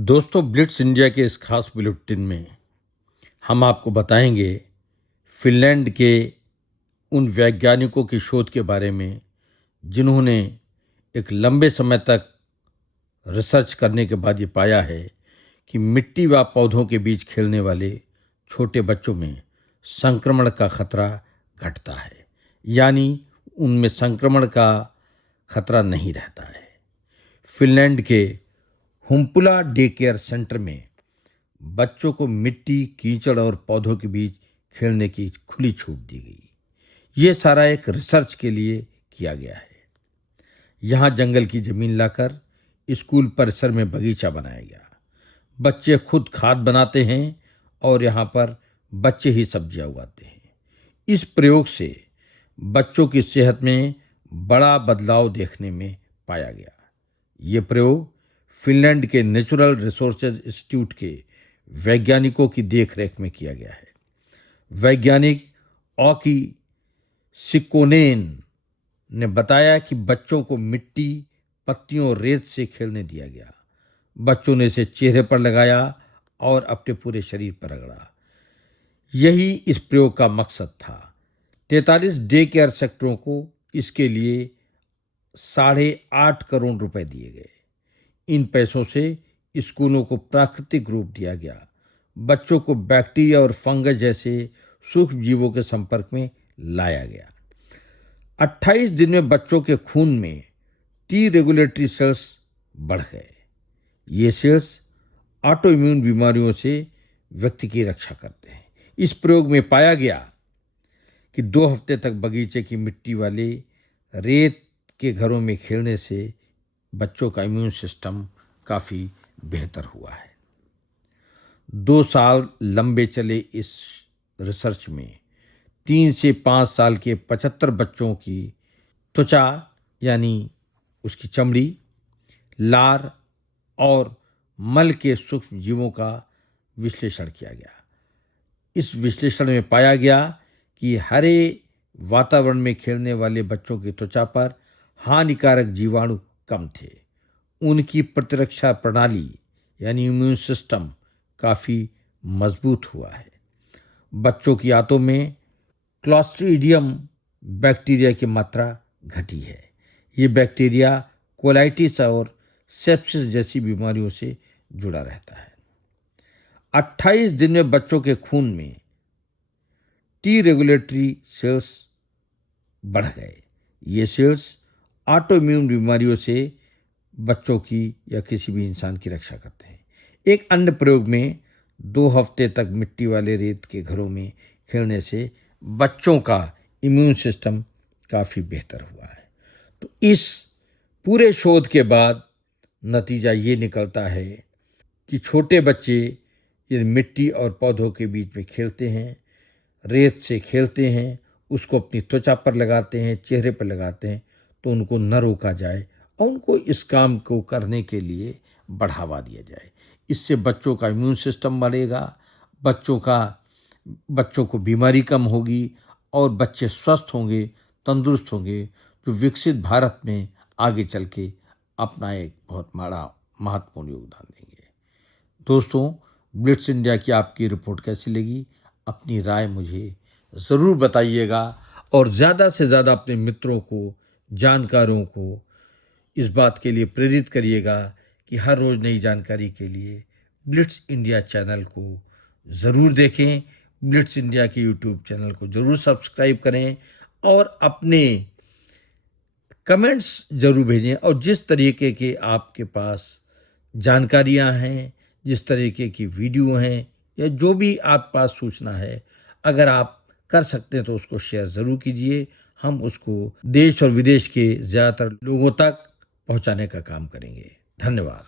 दोस्तों, Blitz India के इस खास बुलेटिन में हम आपको बताएंगे फिनलैंड के उन वैज्ञानिकों की शोध के बारे में जिन्होंने एक लंबे समय तक रिसर्च करने के बाद ये पाया है कि मिट्टी व पौधों के बीच खेलने वाले छोटे बच्चों में संक्रमण का खतरा घटता है, यानी उनमें संक्रमण का खतरा नहीं रहता है। फिनलैंड के हुम्पुला डे केयर सेंटर में बच्चों को मिट्टी, कीचड़ और पौधों के बीच खेलने की खुली छूट दी गई। ये सारा एक रिसर्च के लिए किया गया है। यहाँ जंगल की जमीन लाकर स्कूल परिसर में बगीचा बनाया गया। बच्चे खुद खाद बनाते हैं और यहाँ पर बच्चे ही सब्जियाँ उगाते हैं। इस प्रयोग से बच्चों की सेहत में बड़ा बदलाव देखने में पाया गया। ये प्रयोग फिनलैंड के नेचुरल रिसोर्सेज इंस्टीट्यूट के वैज्ञानिकों की देखरेख में किया गया है। वैज्ञानिक ऑकी सिकोनेन ने बताया कि बच्चों को मिट्टी, पत्तियों और रेत से खेलने दिया गया। बच्चों ने इसे चेहरे पर लगाया और अपने पूरे शरीर पर रगड़ा। यही इस प्रयोग का मकसद था। 43 डे केयर सेक्टरों को इसके लिए 8.5 करोड़ रुपए दिए गए। इन पैसों से स्कूलों को प्राकृतिक रूप दिया गया। बच्चों को बैक्टीरिया और फंगस जैसे सूक्ष्म जीवों के संपर्क में लाया गया। 28 दिन में बच्चों के खून में टी रेगुलेटरी सेल्स बढ़ गए। ये सेल्स ऑटो इम्यून बीमारियों से व्यक्ति की रक्षा करते हैं। इस प्रयोग में पाया गया कि 2 हफ्ते तक बगीचे की मिट्टी वाले रेत के घरों में खेलने से बच्चों का इम्यून सिस्टम काफ़ी बेहतर हुआ है। 2 साल लंबे चले इस रिसर्च में 3 से 5 साल के 75 बच्चों की त्वचा यानी उसकी चमड़ी, लार और मल के सूक्ष्म जीवों का विश्लेषण किया गया। इस विश्लेषण में पाया गया कि हरे वातावरण में खेलने वाले बच्चों की त्वचा पर हानिकारक जीवाणु कम थे। उनकी प्रतिरक्षा प्रणाली यानी इम्यून सिस्टम काफ़ी मजबूत हुआ है। बच्चों की आंतों में क्लॉस्ट्रीडियम बैक्टीरिया की मात्रा घटी है। ये बैक्टीरिया कोलाइटिस और सेप्सिस जैसी बीमारियों से जुड़ा रहता है। 28 दिन में बच्चों के खून में टी रेगुलेटरी सेल्स बढ़ गए। ये सेल्स ऑटो इम्यून बीमारियों से बच्चों की या किसी भी इंसान की रक्षा करते हैं। एक अन्य प्रयोग में 2 हफ्ते तक मिट्टी वाले रेत के घरों में खेलने से बच्चों का इम्यून सिस्टम काफ़ी बेहतर हुआ है। तो इस पूरे शोध के बाद नतीजा ये निकलता है कि छोटे बच्चे ये मिट्टी और पौधों के बीच में खेलते हैं, रेत से खेलते हैं, उसको अपनी त्वचा पर लगाते हैं, चेहरे पर लगाते हैं, तो उनको न रोका जाए और उनको इस काम को करने के लिए बढ़ावा दिया जाए। इससे बच्चों का इम्यून सिस्टम बढ़ेगा, बच्चों को बीमारी कम होगी और बच्चे स्वस्थ होंगे, तंदुरुस्त होंगे, जो विकसित भारत में आगे चल के अपना एक बहुत बड़ा महत्वपूर्ण योगदान देंगे। दोस्तों, ब्लिट्स इंडिया की आपकी रिपोर्ट कैसी लगी? अपनी राय मुझे ज़रूर बताइएगा और ज़्यादा से ज़्यादा अपने मित्रों को, जानकारों को इस बात के लिए प्रेरित करिएगा कि हर रोज़ नई जानकारी के लिए ब्लिट्स इंडिया चैनल को ज़रूर देखें। ब्लिट्स इंडिया के यूट्यूब चैनल को ज़रूर सब्सक्राइब करें और अपने कमेंट्स ज़रूर भेजें। और जिस तरीके के आपके पास जानकारियां हैं, जिस तरीके की वीडियो हैं या जो भी आप पास सूचना है, अगर आप कर सकते हैं तो उसको शेयर ज़रूर कीजिए। हम उसको देश और विदेश के ज़्यादातर लोगों तक पहुंचाने का काम करेंगे। धन्यवाद।